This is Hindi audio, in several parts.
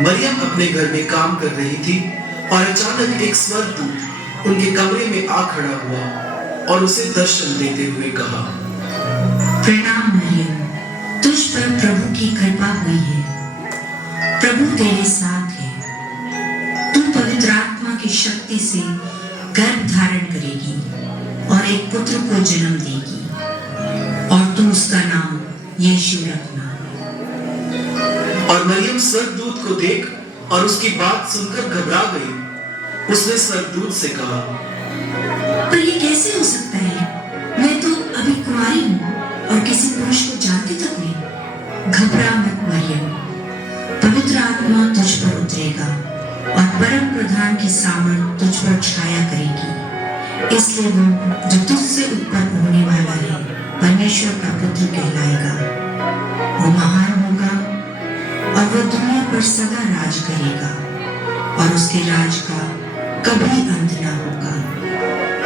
मरियम अपने घर में काम कर रही थी और अचानक एक स्वर्गदूत उनके कमरे में आ खड़ा हुआ और उसे दर्शन देते हुए कहा, प्रणाम मरियम, तुझ पर प्रभु की कृपा हुई है। प्रभु तेरे साथ है। तू पवित्र आत्मा की शक्ति से गर्भ धारण करेगी और एक पुत्र को जन्म देगी और तू उसका नाम यीशु रखना। और मरियम स्वर्गदूत को देख और उसकी बात सुनकर घबरा गई। उसने स्वर्गदूत से कहा, पर ये कैसे हो सकता है? मैं तो अभी कुंवारी हूँ और किसी पुरुष को जानती तक नहीं। घबरा मत मरियम, पवित्र आत्मा तुझ पर उतरेगा और परम प्रधान की सामर्थ तुझ पर छाया करेगी। इसलिए वो जो तुझसे उत्पन्न होने वाला है परमेश्वर का पुत्र कहलाएगा। वो महान होगा और वो दुनिया पर सदा राज करेगा और उसके राज का कभी अंत ना होगा।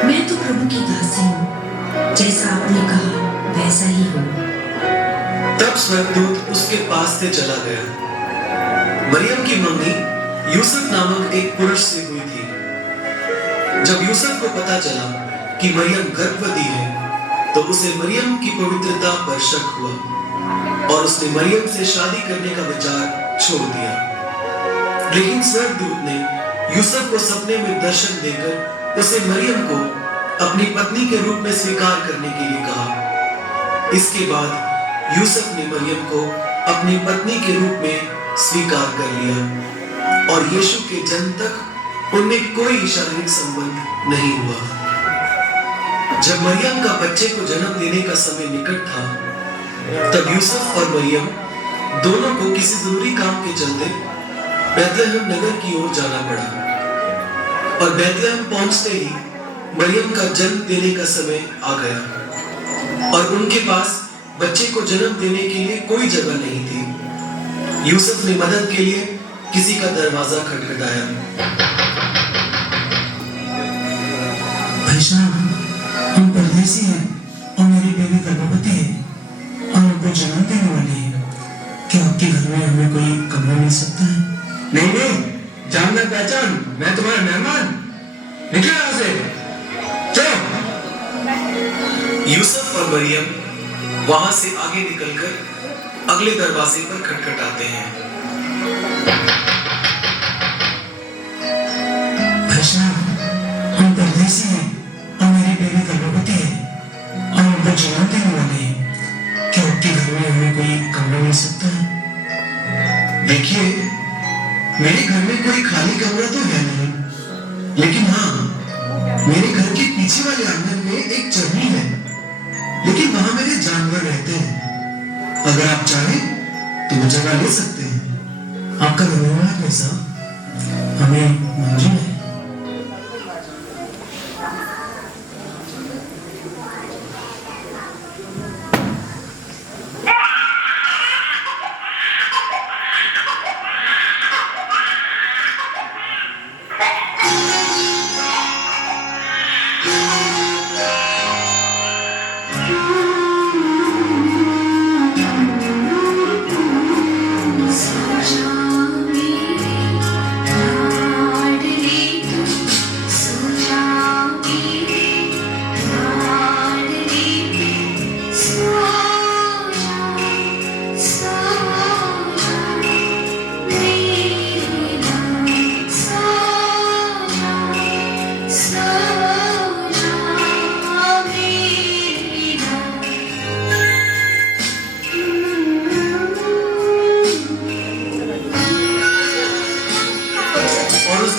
मैं तो प्रभु की दासी हूँ, जैसा आपने कहा वैसा ही हो। तब स्वर्गदूत उसके पास से चला गया। मरियम की मंगनी यूसुफ नामक एक पुरुष से हुई थी। जब यूसुफ को पता चला कि मरियम गर्भवती है, तो उसे मरियम की पवित्रता पर शक हुआ और उसने मरियम से शादी करने का विचार छोड़ दिया। लेकिन स्वर्गदूत ने यूसुफ को सपने में दर्शन देकर उसे मरियम को अपनी पत्नी के रूप में स्वीकार करने के लिए कहा। इसके बाद यूसुफ ने मरियम को अपनी पत्नी के रूप में स्वीकार कर लिया और यीशु के जन्म तक उनमें कोई शारीरिक संबंध नहीं हुआ। जब मरियम का बच्चे को जन्म देने का समय निकट था, तब यूसुफ और मरियम दोनों को किसी जरूरी काम के चलते बैतलहम नगर की ओर जाना पड़ा और बैतलहम पहुंचते ही मरियम का जन्म देने का समय आ गया और उनके पास बच्चे को जन्म देने के लिए कोई जगह नहीं थी। यूसुफ ने मदद के लिए किसी का दरवाजा खटखटाया। भाई साहब, हम परदेसी हैं और मेरी बेबी गर्भवती है और उनको जन्म देने वाली है। क्या आपके घर में हमें कोई कमरा मिल सकता है? नहीं, जानना पहचान, मैं तुम्हारा मेहमान। निकलो यहाँ से, चलो। यूसुफ और मरियम वहां से आगे निकलकर अगले दरवाजे पर खटखटाते हैं। भाई साहब, हम परदेसी हैं और मेरी बेबी गर्भवती है और उनको जन्म देने वाली है। क्या आपके घर में हमें कोई कमरा मिल सकता है? देखिए, मेरे घर में कोई खाली कमरा तो है नहीं, लेकिन हाँ, मेरे घर के पीछे वाले आंगन में एक चरनी है, लेकिन वहां मेरे जानवर रहते हैं। अगर आप चाहें तो वो जगह ले सकते हैं। आपका धन्यवाद भाई साहब, हमें मंजूर है।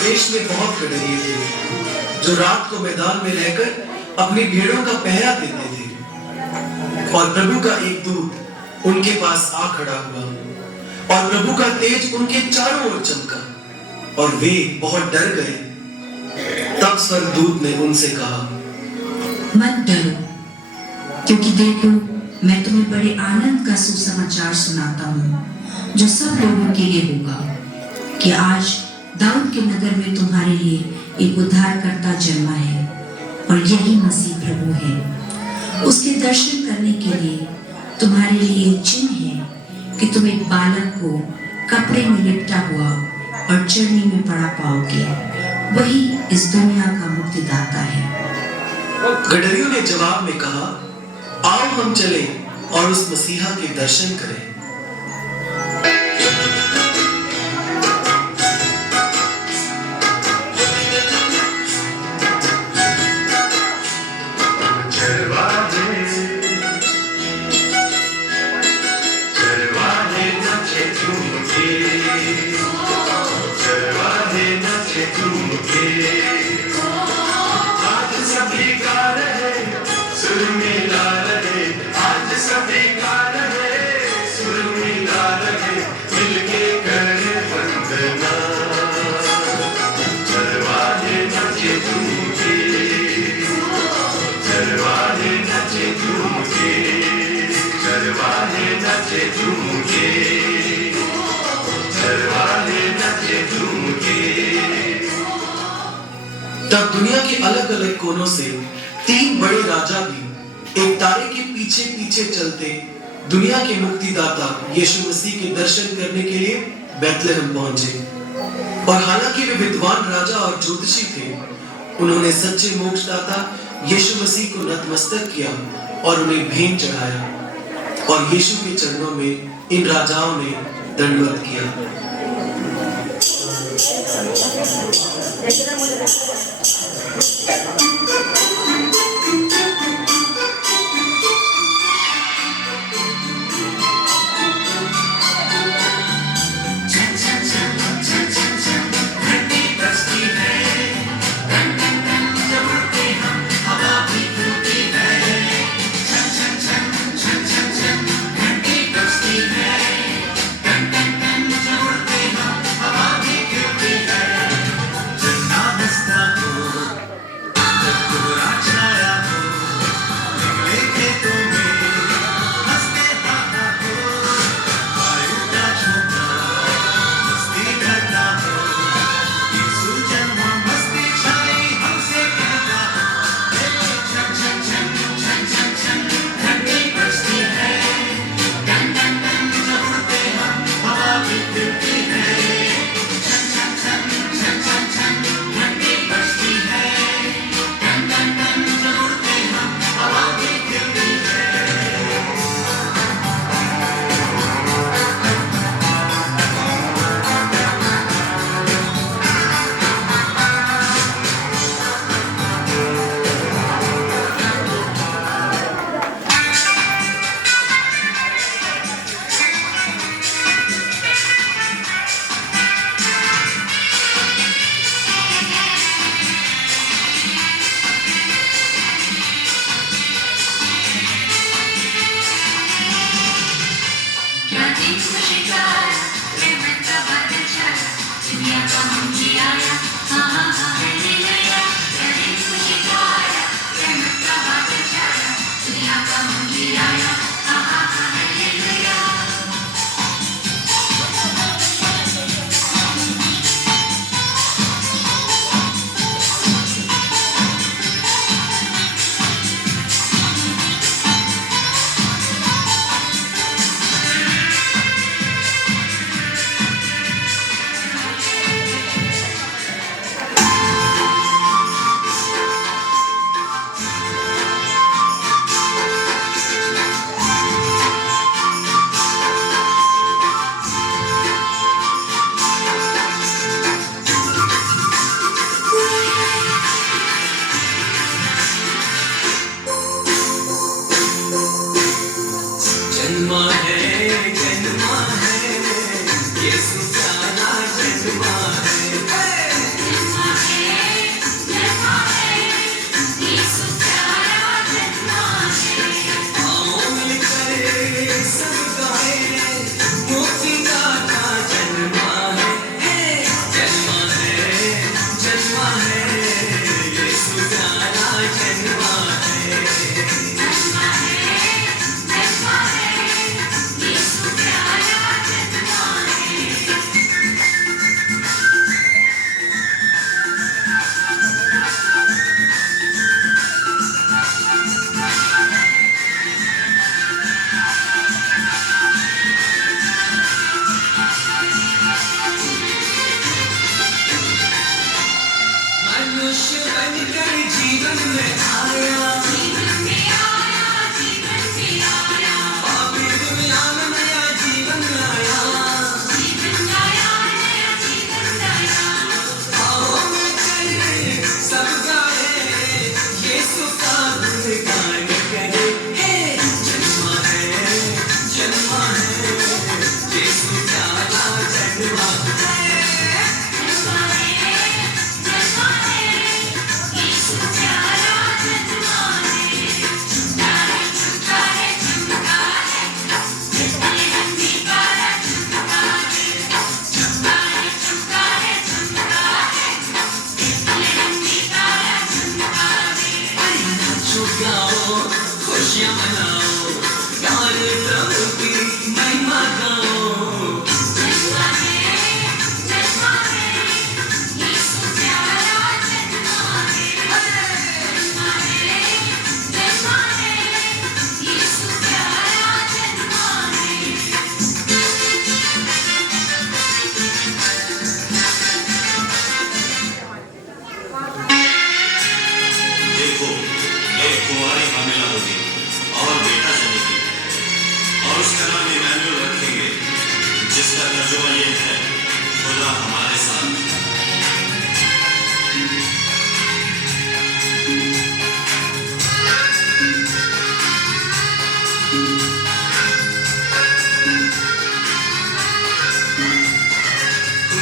देश में बहुत गडरिये थे जो रात को मैदान में रहकर अपनी भेड़ों का पहरा देते थे। और प्रभु का एक दूत उनके पास आ खड़ा हुआ और प्रभु का तेज उनके चारों ओर चमका और वे बहुत डर गए। तब स्वर्गदूत ने उनसे कहा, मत डरो, क्योंकि देखो मैं तुम्हें बड़े आनंद का सुसमाचार सुनाता हूँ जो सब लोगों के लिए होगा कि आज दाऊद के नगर में तुम्हारे लिए एक उद्धारकर्ता जन्मा है और यही मसीह प्रभु है। उसके दर्शन करने के लिए तुम्हारे लिए चिन्ह है कि तुम एक बालक को कपड़े में लिपटा हुआ और चरनी में पड़ा पाओगे, वही इस दुनिया का मुक्तिदाता है। गडरियों ने जवाब में कहा, आओ हम चले और उस मसीहा के दर्शन करें। तब दुनिया के अलग अलग कोनों से 3 बड़े राजा भी एक तारे के पीछे पीछे चलते दुनिया के मुक्तिदाता यीशु मसीह के दर्शन करने के लिए बैतलहम पहुंचे। और हालांकि वे विद्वान राजा और ज्योतिषी थे, उन्होंने सच्चे मोक्षदाता यीशु मसीह को नतमस्तक किया और उन्हें भेंट चढ़ाया और यीशु के चरणों में इन राजाओं ने दंडवत किया।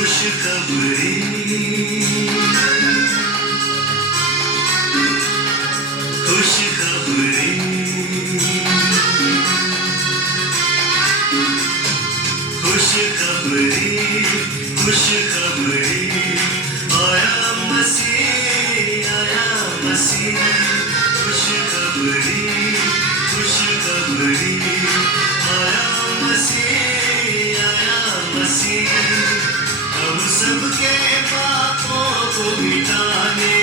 खुशखबरी खुशखबरी खुशखबरी खुशखबरी आया मसीह खुशखबरी खुशखबरी आया मसीह हम सबके पापों को मिटाने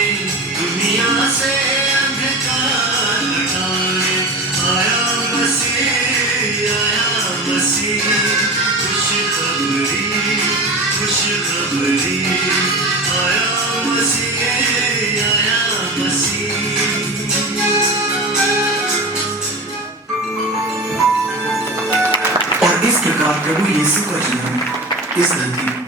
दुनिया से अंधकार हटाने आया मसीह खुशखबरी खुशखबरी आया मसीह और इस प्रकार प्रभु यीशु का जन्म इस धरती